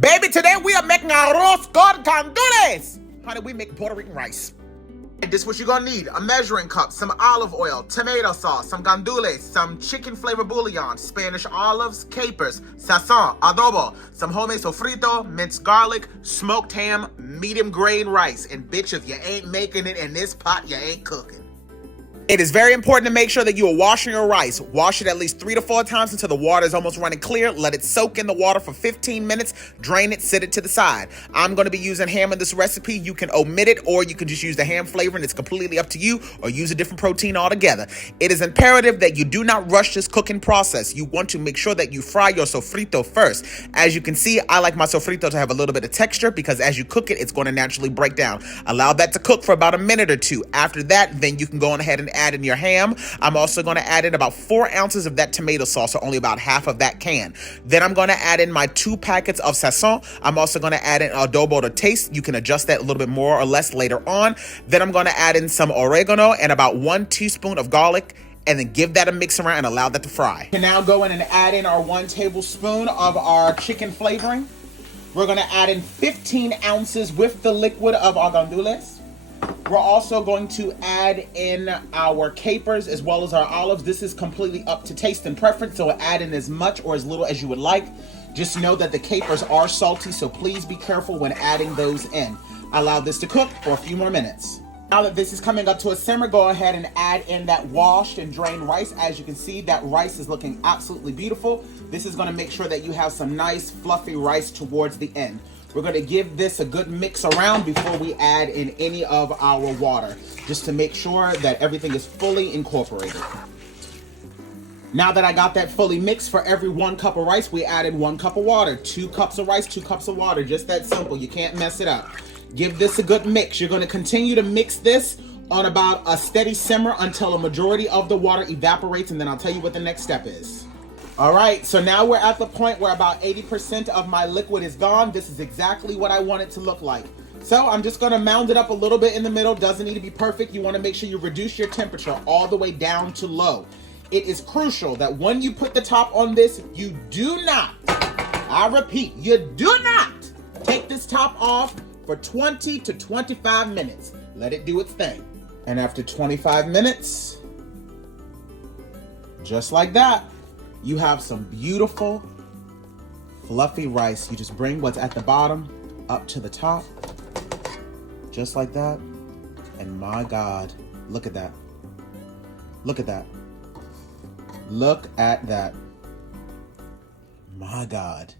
Baby, today we are making arroz con gandules. Honey, we make Puerto Rican rice. And this is what you're gonna need: a measuring cup, some olive oil, tomato sauce, some gandules, some chicken flavor bouillon, Spanish olives, capers, sazon, adobo, some homemade sofrito, minced garlic, smoked ham, medium grain rice. And bitch, if you ain't making it in this pot, you ain't cooking. It is very important to make sure that you are washing your rice. Wash it at least 3 to 4 times until the water is almost running clear. Let it soak in the water for 15 minutes. Drain it, sit it to the side. I'm going to be using ham in this recipe. You can omit it, or you can just use the ham flavoring. It's completely up to you, or use a different protein altogether. It is imperative that you do not rush this cooking process. You want to make sure that you fry your sofrito first. As you can see, I like my sofrito to have a little bit of texture because as you cook it, it's going to naturally break down. Allow that to cook for about a minute or 2. After that, then you can go on ahead and add in your ham. I'm also going to add in about 4 ounces of that tomato sauce, or only about half of that can. Then I'm going to add in my 2 packets of sazon. I'm also going to add in adobo to taste. You can adjust that a little bit more or less later on. Then I'm going to add in some oregano and about 1 teaspoon of garlic, and then give that a mix around and allow that to fry. We can now go in and add in our 1 tablespoon of our chicken flavoring. We're going to add in 15 ounces with the liquid of our gandules. We're also going to add in our capers as well as our olives. This is completely up to taste and preference, so add in as much or as little as you would like. Just know that the capers are salty, so please be careful when adding those in. Allow this to cook for a few more minutes. Now that this is coming up to a simmer, go ahead and add in that washed and drained rice. As you can see, that rice is looking absolutely beautiful. This is going to make sure that you have some nice fluffy rice towards the end. We're going to give this a good mix around before we add in any of our water, just to make sure that everything is fully incorporated. Now that I got that fully mixed, for every 1 cup of rice, we added 1 cup of water. 2 cups of rice, 2 cups of water. Just that simple. You can't mess it up. Give this a good mix. You're going to continue to mix this on about a steady simmer until a majority of the water evaporates, and then I'll tell you what the next step is. All right, so now we're at the point where about 80% of my liquid is gone. This is exactly what I want it to look like. So I'm just gonna mound it up a little bit in the middle. Doesn't need to be perfect. You wanna make sure you reduce your temperature all the way down to low. It is crucial that when you put the top on this, you do not, I repeat, you do not take this top off for 20 to 25 minutes. Let it do its thing. And after 25 minutes, just like that, you have some beautiful, fluffy rice. You just bring what's at the bottom up to the top, just like that. And my God, look at that. Look at that. Look at that. My God.